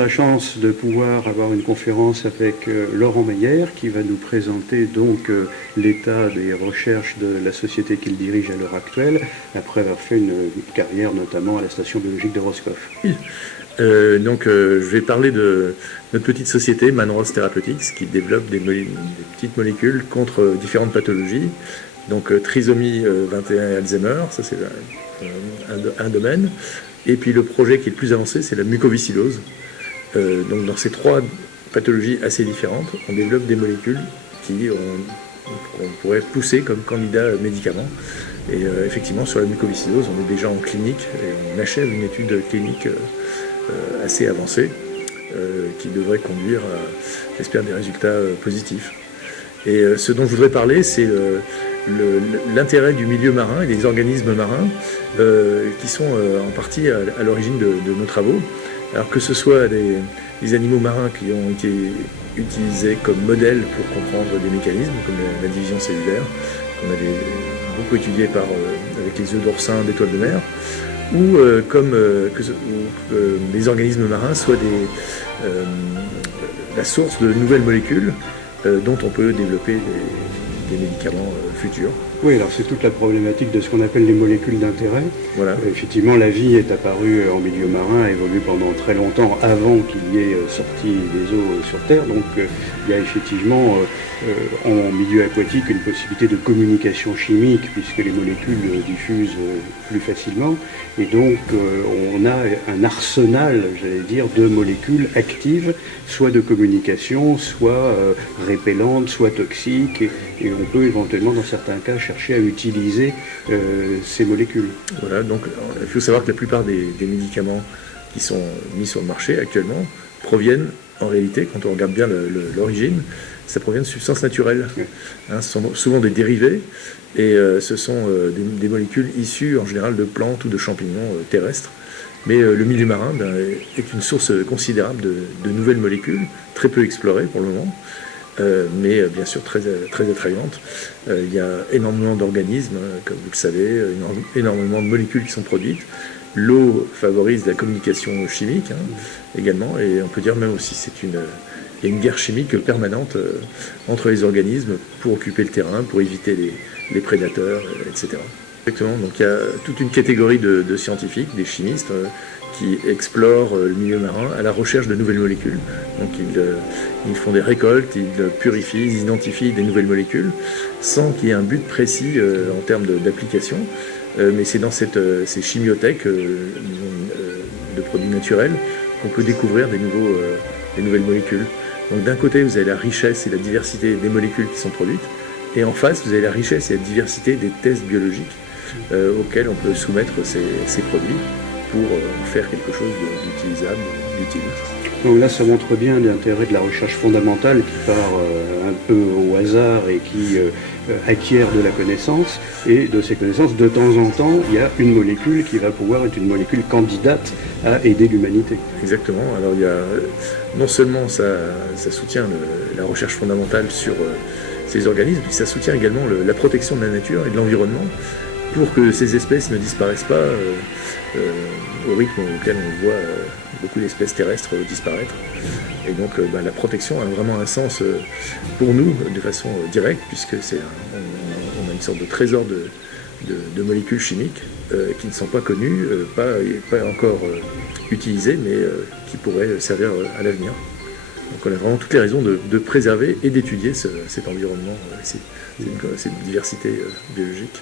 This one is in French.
la chance de pouvoir avoir une conférence avec Laurent Meyer qui va nous présenter donc l'état des recherches de la société qu'il dirige à l'heure actuelle, après avoir fait une carrière notamment à la station biologique de Roscoff. Oui. Je vais parler de notre petite société Manros Therapeutics qui développe des petites molécules contre différentes pathologies. Donc trisomie 21 et Alzheimer, ça c'est un domaine. Et puis le projet qui est le plus avancé, c'est la mucoviscidose. Donc dans ces trois pathologies assez différentes, on développe des molécules qu'on pourrait pousser comme candidat médicament. Et effectivement, sur la mucoviscidose, on est déjà en clinique et on achève une étude clinique assez avancée qui devrait conduire à, j'espère, des résultats positifs. Et ce dont je voudrais parler, c'est l'intérêt du milieu marin et des organismes marins qui sont en partie à l'origine de nos travaux. Alors que ce soit des animaux marins qui ont été utilisés comme modèle pour comprendre des mécanismes, comme la division cellulaire, qu'on avait beaucoup étudié avec les œufs d'oursin d'étoiles de mer, ou les organismes marins soient la source de nouvelles molécules dont on peut développer des médicaments futurs. Oui, alors c'est toute la problématique de ce qu'on appelle les molécules d'intérêt. Voilà. Effectivement, la vie est apparue en milieu marin, a évolué pendant très longtemps avant qu'il y ait sorti des eaux sur Terre. Donc il y a effectivement en milieu aquatique une possibilité de communication chimique puisque les molécules diffusent plus facilement. Et donc on a un arsenal, j'allais dire, de molécules actives, soit de communication, soit répellentes, soit toxiques. Et on peut éventuellement, dans certains cas, chercher à utiliser ces molécules. Voilà, donc il faut savoir que la plupart des médicaments qui sont mis sur le marché actuellement proviennent, en réalité, quand on regarde bien l'origine, ça provient de substances naturelles. Oui. Hein, ce sont souvent des dérivés, et ce sont des molécules issues en général de plantes ou de champignons terrestres. Mais le milieu marin est une source considérable de nouvelles molécules, très peu explorées pour le moment. Mais bien sûr très attrayante. Il y a énormément d'organismes, comme vous le savez, énormément de molécules qui sont produites. L'eau favorise la communication chimique également, et on peut dire même aussi il y a une guerre chimique permanente entre les organismes pour occuper le terrain, pour éviter les prédateurs, etc. Exactement. Donc il y a toute une catégorie de scientifiques, des chimistes, qui explorent le milieu marin à la recherche de nouvelles molécules. Donc ils font des récoltes, ils purifient, ils identifient des nouvelles molécules sans qu'il y ait un but précis en termes d'application. Mais c'est dans ces chimiothèques de produits naturels qu'on peut découvrir des nouvelles molécules. Donc d'un côté, vous avez la richesse et la diversité des molécules qui sont produites, et en face, vous avez la richesse et la diversité des tests biologiques auxquels on peut soumettre ces produits pour faire quelque chose d'utilisable, d'utile. Donc là, ça montre bien l'intérêt de la recherche fondamentale qui part un peu au hasard et qui acquiert de la connaissance. Et de ces connaissances, de temps en temps, il y a une molécule qui va pouvoir être une molécule candidate à aider l'humanité. Exactement. Alors il y a non seulement ça soutient la recherche fondamentale sur ces organismes, puis ça soutient également la protection de la nature et de l'environnement, pour que ces espèces ne disparaissent pas au rythme auquel on voit beaucoup d'espèces terrestres disparaître. Et donc la protection a vraiment un sens pour nous de façon directe, puisque on a une sorte de trésor de molécules chimiques qui ne sont pas connues, pas encore utilisées, mais qui pourraient servir à l'avenir. Donc on a vraiment toutes les raisons de préserver et d'étudier cet environnement, cette diversité biologique.